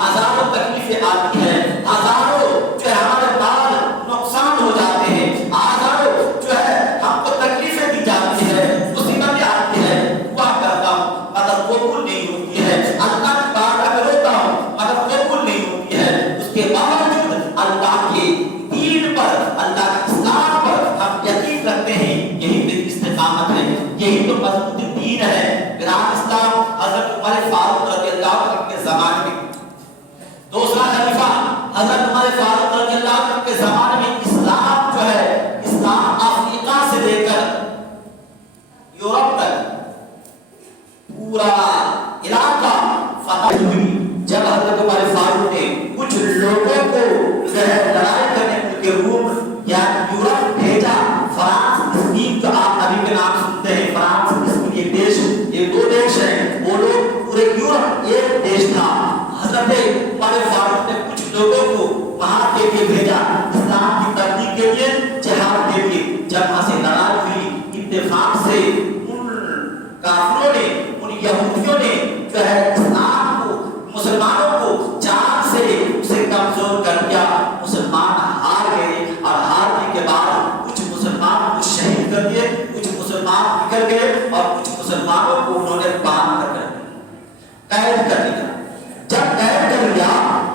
ہزاروں تکلیفیں آتی ہیں، ہزاروں جو ہے ہمارے مال نقصان ہو جاتے ہیں، ہزاروں جو ہے ہم کو تکلیفیں دی جاتی ہے، مصیبتیں آتی ہے، دعا کرتا ہوں مگر قبول نہیں ہوتی ہے، اللہ کی بارگاہ میں روتا ہوں مگر قبول نہیں ہوتی ہے، اس کے باوجود اللہ کے دین پر، اللہ کے اسلام پر ہم یقین رکھتے ہیں، یہی میری استقامت ہے، یہی تو مضبوط دین ہے۔ برادر اسلام، حضرت عمر فاروق رضی اللہ عنہ کے زمانے میں دوسرا خلیفہ حضرت عمر فاروق رضی اللہ عنہ کے زمانے میں اسلام جو ہے، اسلام افریقہ سے لے کر یورپ تک پورا علاقہ فتح ہوئی۔ جب حضرت عمر فاروق نے کچھ لوگوں کو لڑائی کرنے کے روم یا یورپ بھیجا، فرانس اسپین جو آپ ابھی کے نام سنتے ہیں، فرانس اسپین یہ دیش، یہ دو دیش ہیں، وہ لوگ پورے یورپ ایک دیش تھا۔ حضرت عمر فاروق نے کچھ لوگوں کو وہاں کے لیے بھیجا اسلام کی تبلیغ کے لیے، جہاد کے لیے۔ جب وہاں سے لڑائی ہوئی، اتفاق سے ان کافروں نے، ان یہودیوں نے جو ہے اسلام کو، مسلمانوں کو جان سے اسے کمزور کر دیا۔ مسلمان ہار گئے اور ہارنے کے بعد کچھ مسلمان کو شہید کر دیے، کچھ مسلمان نکل گئے اور کچھ مسلمانوں کو انہوں نے باندھ کر قید کر دیا۔ جب قید کر لیا،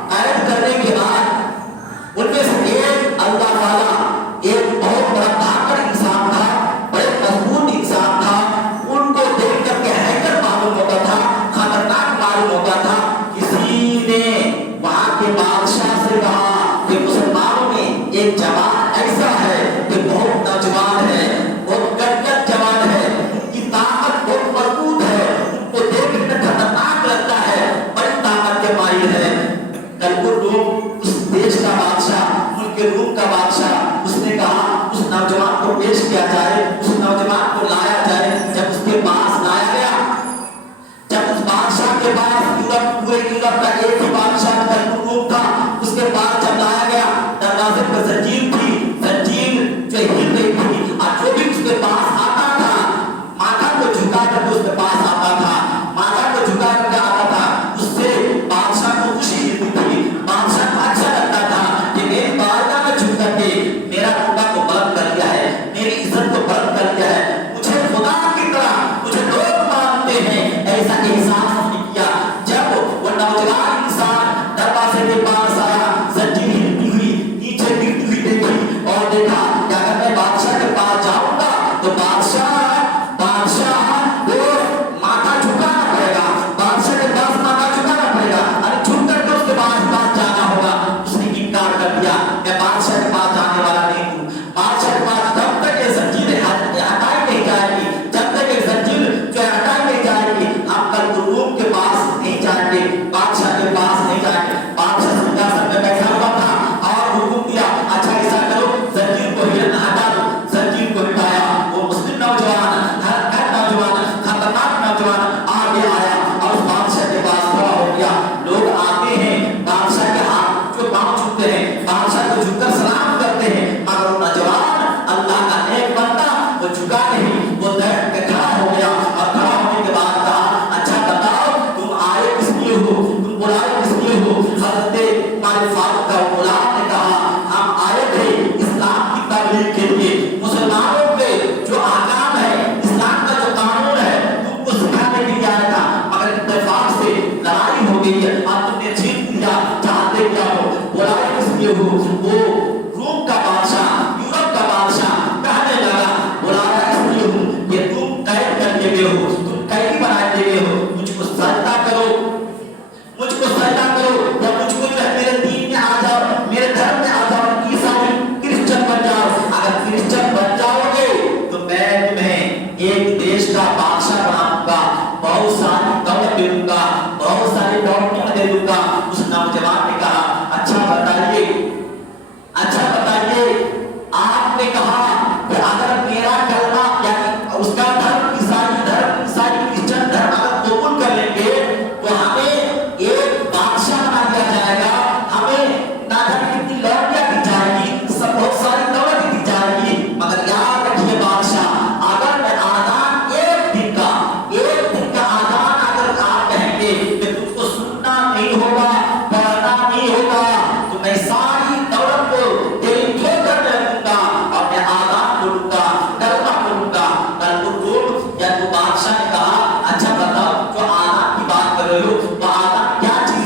قید کرنے کے بعد ان میں سے ایک اللہ والا، ایک بہت بڑا طاقتور انسان تھا، بڑے مضبوط انسان تھا، ان کو دیکھ کر کے ہیکر معلوم ہوتا تھا، خطرناک معلوم ہوتا تھا۔ کسی نے وہاں کے بادشاہ سے کہا کہ مسلمانوں میں ایک جوان ایسا ہے کہ بہت نوجوان ہے، بہت کٹکٹ جوان ہے، ان کی طاقت بہت مضبوط ہے، ان کو دیکھنے میں خطرناک لگتا ہے، بڑی طاقت کے مالک ہے۔ کل کو روم، اس دیش کا بادشاہ، ملک روم کا بادشاہ، اس نے کہا اس نوجوان کو پیش کیا جائے، اس نوجوان کو لایا جائے۔ جب اس کے پاس لایا گیا، جب اس بادشاہ کے پاس یورپ، پورے یورپ کا ایک ہی بادشاہ روم تھا، اس کے پاس جب لایا گیا، دروازے پر زنجیر تھی، زنجیر جو ہل رہی تھی، اور جو بھی اس کے پاس آتا تھا ماتھا کو جھکا کر کے اس کے پاس آتا تھا، ماتھا کو جھکا کر کے آتا تھا، اس سے بادشاہ کو خوشی ملتی تھی، بادشاہ کو اچھا لگتا تھا کہ میری بارگاہ میں جھک کر کے میرا رتبہ کو بلند کر دیا ہے، میری عزت کو بلند کر دیا ہے، مجھے خدا کی طرح مجھے لوگ مانتے ہیں، ایسا احساس نہیں کیا۔ جب وہ نوجوان انسان دروازے کے پاس آیا، زنجیر ہلتی ہوئی نیچے گرتی ہوئی دیکھی اور دیکھا کہ اگر میں بادشاہ کے پاس جاؤں گا تو بادشاہ کو ماتھا جھکانا پڑے گا، بادشاہ کے پاس ماتھا جھکانا پڑے گا، ارے جھک کر کے اس کے پاس جانا ہوگا۔ اس نے انکار کر دیا، میں بادشاہ کے پاس جانے والا نہیں ہوں، بادشاہ کے پاس جب تک یہ زنجیر ہٹائی نہیں جائے گی، جب تک یہ زنجیر جو ہٹائی نہیں جائے گی، ہم کل روم کے پاس نہیں جائیں گے، بادشاہ کے پاس نہیں جائیں گے۔ بادشاہ سنگھاسن میں بیٹھا ہوا تھا اور حکم دیا، اچھا ایسا کرو زنجیر کو ہٹا دو۔ زنجیر کو ہٹایا، وہ مسلم نوجوان، نوجوان، خطرناک نوجوان آگے آیا اور اس بادشاہ کے پاس کھڑا ہو گیا۔ لوگ آتے ہیں بادشاہ کے ہاتھ جو پاؤں چھوتے ہیں، بادشاہ کو جھک کر سلام کرتے ہیں، مگر وہ نوجوان اللہ کا نیک بندہ وہ جھکا نہیں، وہ بیٹھ کے کھڑا ہو گیا اور کھڑا ہونے کے بعد کہا اچھا بتاؤ تم آئے کس لیے ہو، تم بلائے کس لیے ہو؟ حضرت عمر فاروق کا غلام نے کہا ہم آئے تھے اسلام کی تبلیغ کے لیے، مسلمانوں کے جو احکام ہے، اسلام کا جو قانون ہے تم کو سکھانے کے لیے آیا تھا، مگر اتفاق سے لڑائی ہو گئی ہے اور تم نے چھین لیا، چاہتے کیا ہو، بلائے کس لیے ہو؟ وہ روم کا بادشاہ، یورپ کا بادشاہ کہنے لگا بلایا اس لیے ہوں کہ تم قید کر دیے گئے ہو، تم قیدی بنائے دیے گئے ہو، مجھ کو سجدہ کرو، مجھ کو سجدہ کرو، یا مجھ کو جو ہے میرے دین میں آ جاؤ، میرے دھرم میں آ جاؤ، عیسائی کرسچن بن جاؤ۔ اگر کرسچن بن جاؤ گے تو میں تمہیں ایک دیش کا بادشاہ بناؤں گا، بہت ساری دولت دے دوں گا، بہت ساری دولتیں دے دوں گا۔ اس نوجوان نے کہا اچھا بتائیے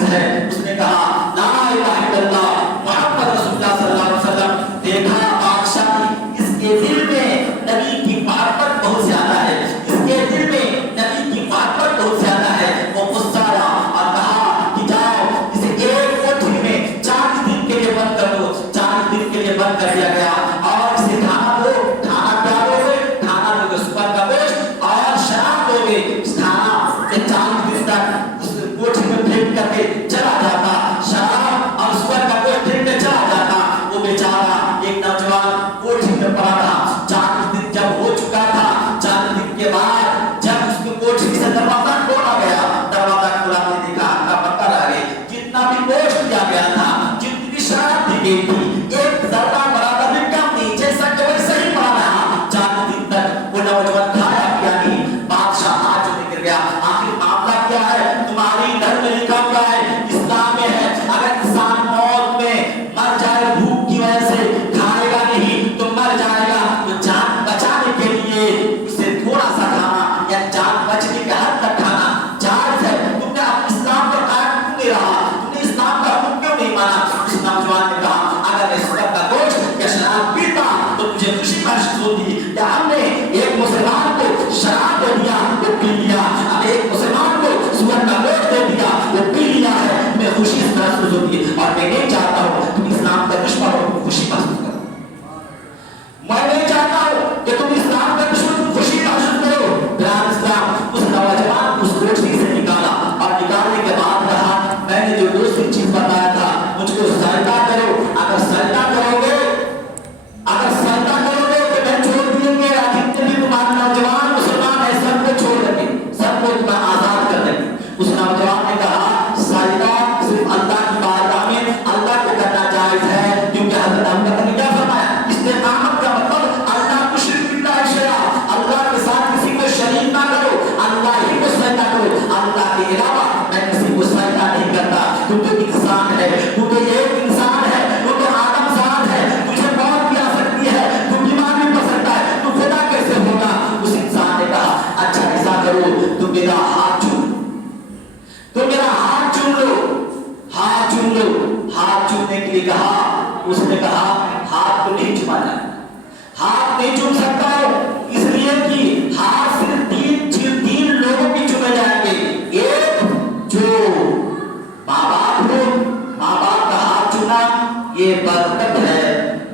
है। उसने कहा ला इलाहा इल्लल्लाह मुहम्मद रसूलुल्लाह सल्लल्लाहु अलैहि वसल्लम। देखा बादशाह इसके दिल में नबी की मोहब्बत बहुत ज्यादा है, इसके दिल में नबी की मोहब्बत बहुत ज्यादा है। वो गुस्सा आया और कहा कि जाओ इसे एक कोठरी में 40 दिन के लिए बंद कर दो। 40 दिन के लिए बंद कर दिया गया और इसे खाना दो। खाना क्या दोगे? खाना दोगे सुअर का गोश्त और शराब दोगे। खाना के 40 दिन तक उस कोठरी में फेंक करके चला जाता, शराब और सुअर का गोश्त फेंक के चला जाता। वो बेचारा एक नौजवान कोठरी में पड़ा रहा। 40 दिन जब हो चुका था, 40 दिन के बाद जब उसकी कोठरी से दरवाजा खोला गया, दरवाजा खोला के देखा का पत्ता रह गए। जितना भी गोश्त दिया गया था, जितनी भी शराब दी गई थी, एक जर्रा बराबर भी कम नहीं, जैसा कि वैसे ही पड़ा रहा। 40 दिन तक वो नौजवान खाया पिया नहीं। बादशाह आज निकल गया, आखिर मामला क्या है? तुम्हारी धर्म में लिखा हुआ है, इस्लाम में है, अगर इंसान मौत में मर जाए भूख की वजह से, खाएगा नहीं तो मर जाएगा, तो जान बचाने के लिए उसे थोड़ा सा खाना या जान बचने के हद तक खाना जायज है। तुमने अब इस्लाम का कायम क्यों नहीं रहा? तुमने इस्लाम का हुक्म क्यों नहीं माना? उस नौजवान ने कहा अगर मैं सुअर का गोश्त या शराब पीता तो मुझे खुशी महसूस होती कि हमने एक मुसलमान को शराब दे दिया, वो पी लिया। अब एक मुसलमान को सुअर का गोश्त दे दिया, वो पी लिया है, मैं खुशी महसूस होती है। और मैं नहीं चाहता हूँ तुम इस्लाम का दुश्मन हो, खुशी महसूस करो। मैं नहीं चाहता हूँ कि तुम इस्लाम का दुश्मन खुशी महसूस करो। प्यार इस्लाम उस नौजवान उस कोठरी से निकाला और निकालने के बाद कहा मैंने जो दूसरी चीज बताया था मुझको सजदा करो। अगर सजदा करोगे, अगर सजदा करोगे तो मैं छोड़ दूंगी। जितने भी तुम्हारे नौजवान मुसलमान है सबको छोड़ देंगे, सबको तुम्हें आजाद कर देंगे। उस नौजवान ने कहा सजदा सिर्फ अल्लाह की बारगाह में अल्लाह को करना जायज है, क्योंकि हज़रत अबू बकर ने क्या फरमाया? इस्तिकामत का मतलब अल्लाह को शिर्क बिल्लाह शया, अल्लाह के साथ किसी को शरीक ना करो, अल्लाह ही को सजदा करो, अल्लाह के अलावा मैं किसी को सजदा नहीं करता। तू तो इंसान है, तू तो एक इंसान है, तू तो आदमजात है, तुझे मौत भी आ सकती है, तू बीमार भी पड़ सकता है, तू खुदा कैसे होगा? उस इंसान ने कहा अच्छा ऐसा करो, तुम मेरा हाथ चूम, तुम मेरा हाथ चूम लो, हाथ चूम लो। हाथ चूमने के लिए कहा, उसने कहा हाथ को नहीं चूमा जाता, हाथ नहीं चूम सकता हो, इसलिए कि हाथ सिर्फ तीन लोगों की चूमे जाएंगे। एक जो माँ बाप हो, माँ बाप का हाथ चूमना ये बरकत है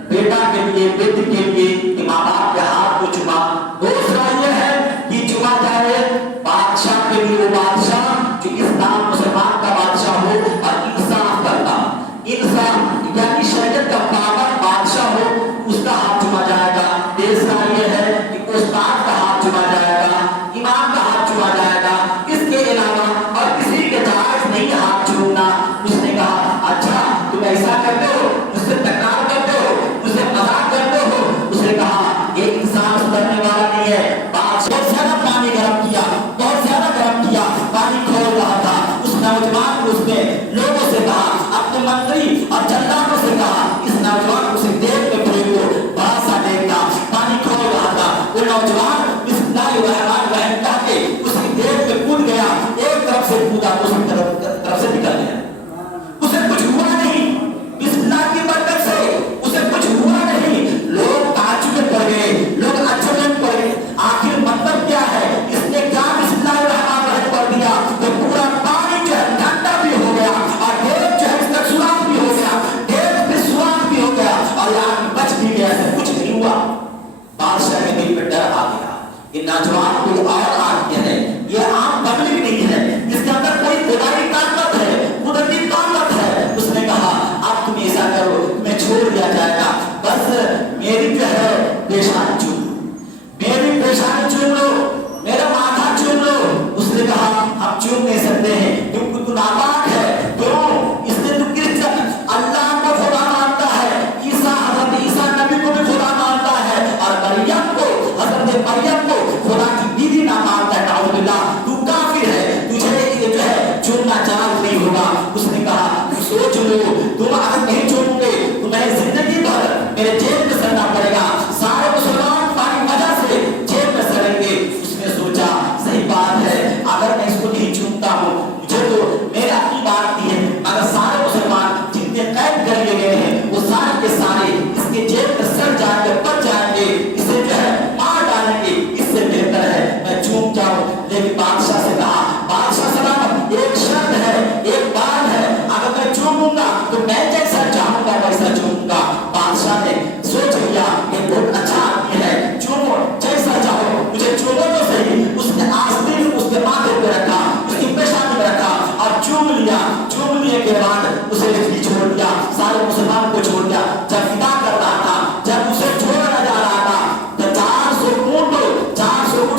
बेटा के लिए, बेटी के लिए कि माँ बाप के हाथ को चूमा। दूसरा ये है कि चूमा जाए बादशाह के लिए, वो बादशाह जो इस्लाम मुसलमान का बादशाह हो और इंसाफ करता, इंसाफ यानी शरीयत का पाबंद बादशाह हो, उसका हाथ चूमा जाएगा। तीसरा ये है कि उस्ताद का हाथ चूमा जाएगा, इमाम का हाथ चूमा जाएगा। इसके अलावा और किसी के जायज नहीं हाथ चूमना। उसने कहा अच्छा तुम ऐसा करते हो, मुझसे तकरार करते हो, मुझसे मजाक करते हो। उसने कहा एक इंसान सुधरने वाला नहीं है। बहुत ज्यादा पानी गर्म किया, बहुत ज्यादा गर्म किया, पानी खोल रहा था। उस नौजवान को उसने लोगों से कहा, अपने मंत्री और जल्लादों से कहा इस नौजवान को उसे देख में फेंको। बड़ा सा देख था, पानी खोल रहा था। वो नौजवान बिस्मिल्लाहिर्रहमानिर्रहीम कह के उसकी देख में कूद गया, एक तरफ से कूदा तो उसकी तरफ से निकल गया। उसे कुछ हुआ नहीं, बिस्मिल्लाह की बरकत से उसे कुछ हुआ नहीं। लोग ताज्जुब में पड़ गए, लोग अचंभे में पड़ गए। आखिर मतलब क्या है? इसने क्या बिस्मिल्लाहिर्रहमानिर्रहीम पढ़ दिया तो पूरा पानी जो है ठंडा भी हो गया और ढेर जो है इसका सुराख भी हो गया, ढेर पे सुराख भी हो गया और आदमी बच भी गया, ऐसा कुछ नहीं हुआ। बादशाह के दिल में डर आ गया, ये नौजवान कोई और आदमी है, ये आम पब्लिक नहीं है, इसके अंदर कोई खुदाई ताकत है, कुदरती ताकत है। उसने कहा अब तुम ऐसा करो, तुम्हें छोड़ दिया जाएगा, बस मेरी जो है पेशानी चूम लो, मेरी पेशानी चूम लो, मेरा माथा चूम लो। उसने कहा हम चूम नहीं सकते हैं क्योंकि तू नापाक है। क्यों? इसने तू क्रिश्चियन अल्लाह को खुदा मानता है, हज़रत ईसा नबी को भी खुदा मानता है और मरियम को, हज़रत मरियम को खुदा की बीवी ना मानता है। नाउज़ुबिल्लाह, तू काफिर है, तुझे ये जो है चूमना जायज़ नहीं होगा। उसने कहा तुम सोच लो, तुम अगर नहीं चूमोगे तुम्हें जिंदगी भर मेरे जेल में सड़ना पड़ेगा, सारे मुसलमान तुम्हारी वजह से जेल में सड़ेंगे। उसने सोचा सही बात है, अगर मैं इसको नहीं चूमता हूँ, मुझे तो मेरे अपनी बात दी है, उसे भी छोड़ दिया, सारे मुसलमान को छोड़ दिया। जब विदा कर रहा था, जब उसे छोड़ा जा रहा था, तो 400 ऊंट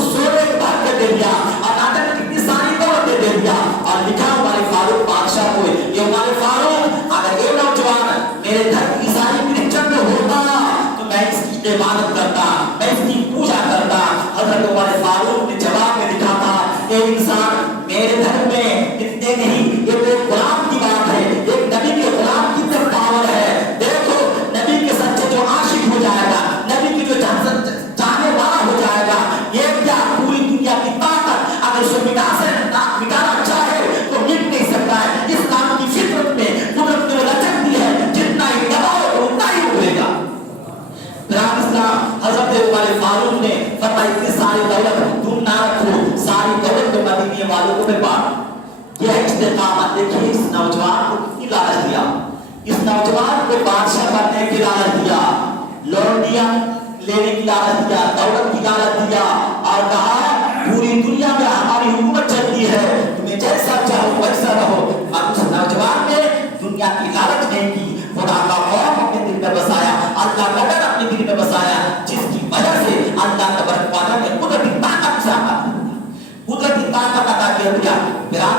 सोने के बाद दे दिया और नाटक में कितनी सारी दौलतें दे दिया। और लिखा हमारे फारूक बादशाह को, ये हमारे फारूक, अगर ये नौजवान मेरे धर्म ईसाई क्रिश्चियन में होता तो मैं इसकी इबादत करता, मैं इसकी पूजा करता। हजरत उमर फारूक ने जवाब में लिखा था, ये इंसान मेरे धर्म में इतने नहीं, ये तो गुलाम की बात है, एक नबी के गुलाम की तरफ पावर है। देखो नबी के सच्चे जो आशिक हो जाएगा, नबी की जो चाहने वाला हो जाएगा, ये क्या पूरी दुनिया की ताकत अगर उसे मिटाना चाहे तो मिट नहीं सकता है। इस्लाम की फितरत में कुदरत ने लचक दी है, जितना ही दबाओ उतना ही उभरेगा। हजरत उमर फारूक ने फरमाया इतनी सारी दौलत तुम ना रखो, सारी दौलत में मदीने वालों को मैं बांट। यह इस्तेकामत, देखिए इस नौजवान को कितनी लालच दिया, इस नौजवान को बादशाह बनने की लालच दिया, लौंडिया लेने की लालच दिया, दौलत की लालच दिया और कहा पूरी दुनिया में हमारी हुकूमत चलती है, तुम्हें जैसा चाहो वैसा रहो। और उस नौजवान ने दुनिया की लालच नहीं की, खुदा का खौफ अपने दिल में बसाया, अल्लाह का डर अपने दिल में बसाया, जिसकी वजह से अल्लाह तबारक व तआला ने कुदरती ताकत अता कर दिया।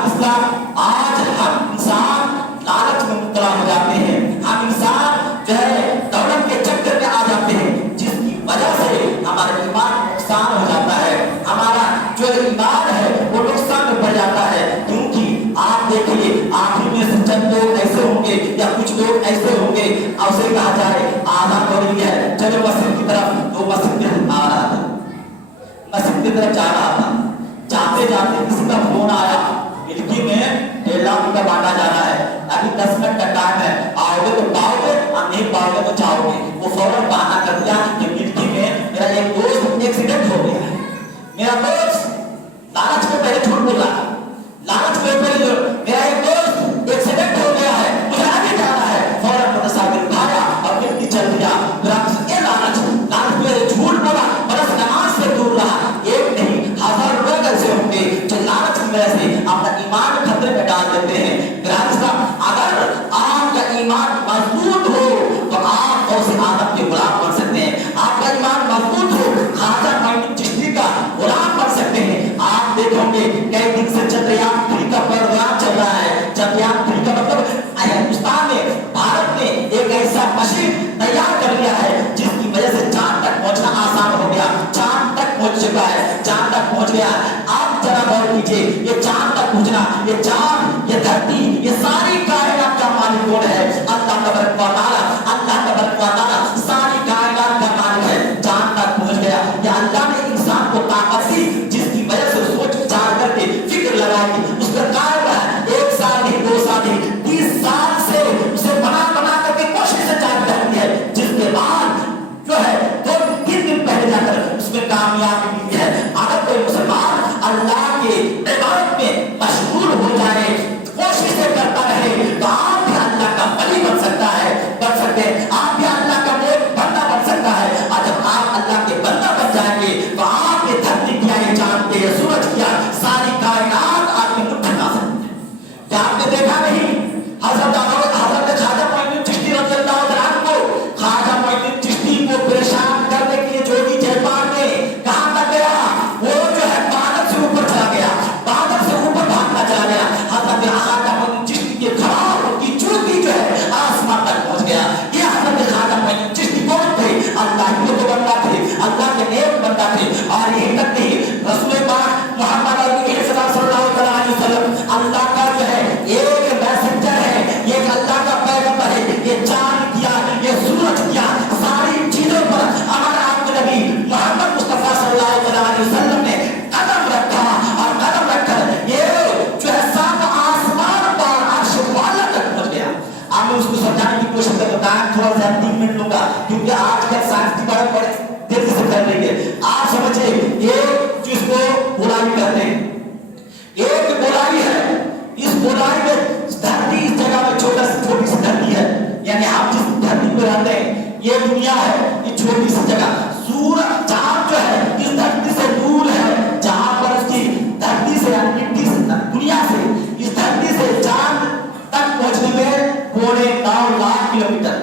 इस्लाम आज हम इंसान लालच में मुब्तला हो जाते हैं, हम इंसान जो है दौलत के चक्कर में आ जाते हैं, जिसकी वजह से हमारा ईमान नुकसान हो जाता है, हमारा जो ईमान है वो नुकसान में पड़ जाता है। क्योंकि आप देखिए आखिर में से चंद लोग ऐसे होंगे या कुछ लोग ऐसे होंगे, अवसर कहा जाए आजाद हो रही है, चलो मस्जिद की तरफ, तो मस्जिद में आ रहा था, मस्जिद की तरफ जा रहा था, जाते जाते किसी का फोन आया, खिड़की में 1.5 लाख रुपया बांटा जा रहा है, अभी 10 मिनट का टाइम है, आओगे तो पाओगे और नहीं पाओगे तो चाहोगे। वो फौरन बहाना कर दिया कि खिड़की में मेरा एक दोस्त एक्सीडेंट हो गया है, मेरा दोस्त लालच में पहले झूठ बोला, लालच में पहले मेरा एक दोस्त एक्सीडेंट हो गया है, मुझे आगे जाना है, फौरन मोटरसाइकिल उठाया और खिड़की चल दिया। ये लालच में झूठ बोला, बरस नमाज से दूर रहा, एक नहीं 1000 लोग ऐसे होंगे जो लालच की वजह से अपना ईमान खतरे में डाल देते हैं। अगर आपका ईमान मजबूत हो तो आप गौसे आदम के गुलाम बन सकते हैं, आपका ईमान मजबूत हो ख्वाजा मोइनुद्दीन चिश्ती का गुलाम बन सकते हैं। आप देखोगे कई दिन से चंद्रयान 3 का प्रोग्राम चल रहा है, चंद्रयान 3 का मतलब हिंदुस्तान ने, भारत ने एक ऐसा मशीन तैयार कर लिया है जिसकी वजह से चांद तक पहुंचना आसान हो गया, चांद तक पहुंच चुका है, चांद तक पहुंच गया। आप जरा गौर कीजिए, ये चांद तक पहुंचना, ये चांद, ये धरती, ये सारी कायनात का मालिक कौन है? अल्लाह तबारक व तआला, अल्लाह तबारक व तआला सारी कायनात का मालिक है। चांद तक पहुंच गया, ये अल्लाह ने इंसान को ताकत दी जिसकी वजह से सोच विचार करके फिक्र लगाई, उस पर कायम रहा, 1 साल नहीं 2 साल नहीं 30 साल से उसे बना करके कोशिश से चालू रहती है, जिसके बाद जो है 2-3 दिन पहले जाकर उसमें कामयाबी मिली है। अगर कोई मुसलमान अल्लाह के इबादत में मशगूल हो जाए, कोशिशें करता रहे, तो आप भी अल्लाह का वली बन सकता है, बन सकते हैं, आप भी अल्लाह का बंदा बन सकता है। और जब आप अल्लाह के बंदा बन जाएंगे तो आप ये धरती क्या ये जानते हैं, सूरज क्या, सारी कायनात आपकी मुट्ठी में आ सकती है। क्या आपने देखा नहीं हजरत ख्वाजा मोइनुद्दीन चिश्ती रज़ियल्लाहु अन्हु को, ख्वाजा मोइनुद्दीन चिश्ती को परेशान करने के लिए जोगी जयपाल ने कहां तक गया, वो जो है बादल से ऊपर चला गया, बादल से ऊपर भागना चला गया। हजरत ख्वाजा मोइनुद्दीन चिश्ती के खराब उनकी चुड़की जो है आसमान तक पहुंच गया। ये हजरत ख्वाजा मोइनुद्दीन चिश्ती कौन थे? अल्लाह के तो बंदा थे, अल्लाह के नेक बंदा थे। और यही तक नहीं, रसूल पाक मोहम्मद सल्लल्लाहु अलैहि वसल्लम अल्लाह का जो है एक मैसेंजर है, ये अल्लाह का पैगंबर है, ये चांद किया, ये सूरज किया, सारी चीजों पर हमारे आपके नबी मोहम्मद मुस्तफा सल्लल्लाहु अलैहि वसल्लम ने कदम रखा और कदम रखकर ये जो है 7 आसमान पर अर्श वाला तक पहुंच गया। अब मैं उसको समझाने की कोशिश करता हूं, थोड़ा सा 3 मिनट लूंगा क्योंकि आजकल साइंस की बात बड़े तेजी से कर रही है। आप समझिए एक चीज को बुराई कहते हैं, एक गोलाई है, इस गोलाई में धरती, इस जगह में छोटी सी धरती है, यानी हम जिस धरती पे रहते हैं ये दुनिया है, ये छोटी सी जगह। सूरज चांद जो है इस धरती से दूर है, जहां पर उसकी धरती से मिट्टी से, दुनिया से इस धरती से चांद तक पहुंचने में पौने 9 लाख किलोमीटर,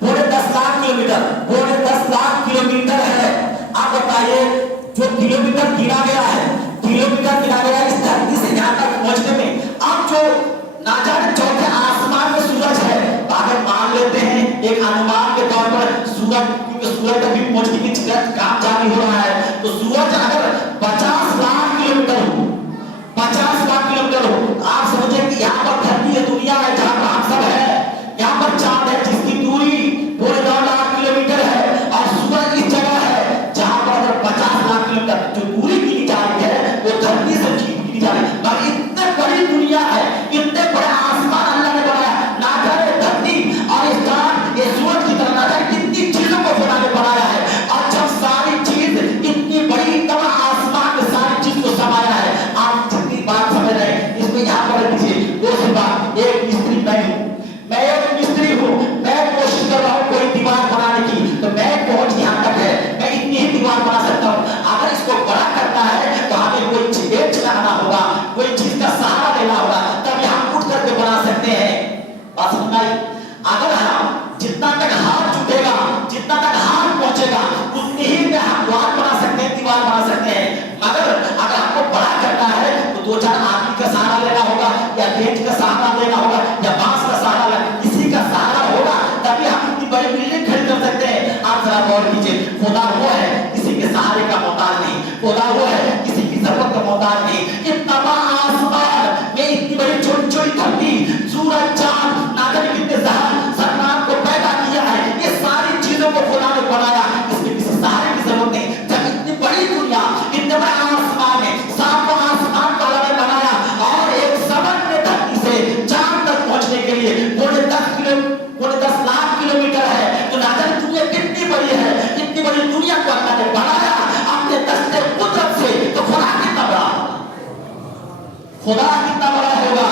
पौने 10 लाख किलोमीटर, पौने 10 लाख किलोमीटर है। आप बताइए जो किलोमीटर गिना गया है, किलोमीटर गिना गया इस धरती से यहाँ तक पहुंचने में, अब जो ना जाने चौथे आसमान में सूरज है, तो अगर मान लेते हैं एक अनुमान के तौर पर सूरज, क्योंकि सूरज अभी पहुंचने की काम जारी हो रहा है, तो सूरज अगर 50 लाख किलोमीटर हो, 50 लाख किलोमीटर हो, आप समझे कि यहाँ पर धरती है, दुनिया है जहाँ पर हम सब है, यहाँ पर चांद है जिसकी दूरी पूरे 9 लाख किलोमीटर है, और सूरज इस जगह है जहाँ पर अगर 50 लाख किलोमीटर जो दूरी गिनी जा रही है वो धरती से गिनी जा रही है। पर इतने बड़ी दुनिया है, इतने बड़े आसमान अल्लाह ने बनाया, ना जाने धरती और इस चांद ये सूरज की तरह ना जाने कितनी चीजों को खुदा ने बनाया है, और जब सारी चीज इतनी बड़ी तब आसमान में सारी चीज को समाया है। आप जितनी बात समझ रहे हैं इसको यहाँ पर लीजिए। दूसरी बात, एक मिस्त्री मैं एक मिस्त्री हूँ, मैं कोशिश कर रहा हूँ कोई दीवार बनाने की, तो मैं पहुंच यहाँ तक है, मैं इतनी ही दीवार बना सकता हूँ। अगर इसको बड़ा करना है तो हमें कोई चीज चलाना होगा, कोई चीज का सहारा लेना होगा, तभी हम उठ करके बना सकते हैं। बात समझ आई? अगर हम जितना तक हाथ जुटेगा, जितना तक हाथ पहुंचेगा, उतनी ही में हम द्वार बना सकते हैं, दीवार बना सकते हैं। मगर अगर हमको बड़ा करना है तो 2-4 आदमी का सहारा लेना होगा, या गेट का सहारा लेना होगा, या बांस का सहारा लेना, किसी का सहारा होगा तभी हम इतनी बड़ी बिल्डिंग खड़ी कर सकते हैं। आप जरा गौर कीजिए, खुदा वो है किसी के सहारे का मोहताज नहीं, खुदा वो है किसी की जरूरत का मोहताज नहीं। इतना बड़ा आसमान में इतनी बड़ी छोटी छोटी धरती, सूरज, चांद, ना जाने कितने जन्नात को पैदा किया है, ये सारी चीजों को खुदा ने बनाया, इसमें किसी सहारे की जरूरत नहीं। जब इतनी बड़ी दुनिया, इतने बड़े आसमान में, सातवां आसमान को अल्लाह ने बनाया, और एक सबक में धरती से चांद तक पहुंचने के लिए पौने 10 लाख किलोमीटर है, तो ना जाने दुनिया कितनी बड़ी है। इतनी बड़ी दुनिया को अल्लाह ने बनाया अपने दस्ते कुदरत से, तो खुदा कितना बड़ा, खुदा कितना बड़ा होगा।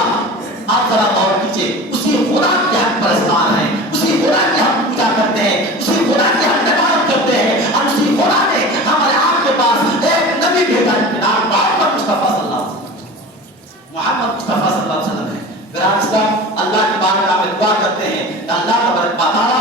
आप जरा गौर कीजिए, उसी खुदा की हम परस्तार हैं, उसी खुदा की हम पूजा करते हैं, उसी खुदा की हम इबादत करते हैं, और उसी खुदा ने हमारे आपके पास एक नबी भेजा जिसका नाम मोहम्मद मुस्तफा सल्लल्लाहु अलैहि वसल्लम है। फिर आज का अल्लाह की बारगाह में दुआ करते हैं, अल्लाह तबारक व तआला